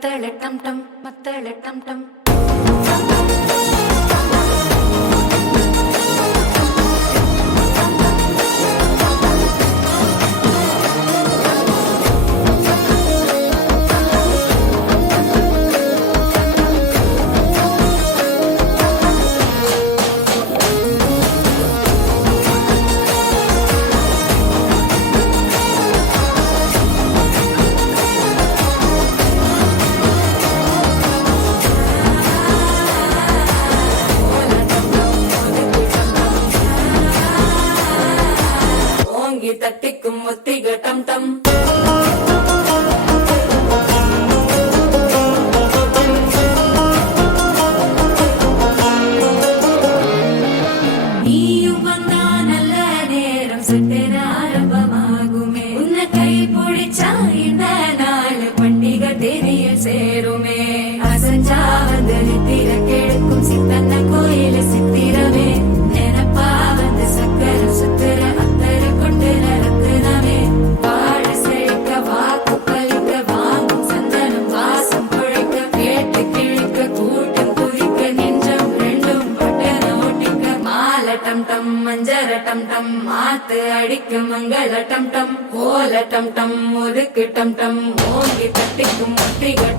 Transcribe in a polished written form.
மத்தள டம் டம் மத்தள டம் டம் தட்டிக்கும் ஒத்திக டம் டம் நீயும் வந்தா நல்ல நேரம் சுத்திர ஆரம்பமாகுமே உன்னை கை பிடிச்சா இந்த நாள் பண்டிகை தேனியில் சேருமே அசஞ்சா வந்து நித்திர கெடுக்கும் சித்தன்ன கோயில சித்திரமே நினைப்பா வந்து சக்கர சுத்திர டம் டம் மஞ்சர டம் டம் மாத்து அடிக்கும் மங்கள டம் டம் கோல டம் டம் முறுக்கு டம் டம் ஓங்கி தட்டிக்கும் முத்திக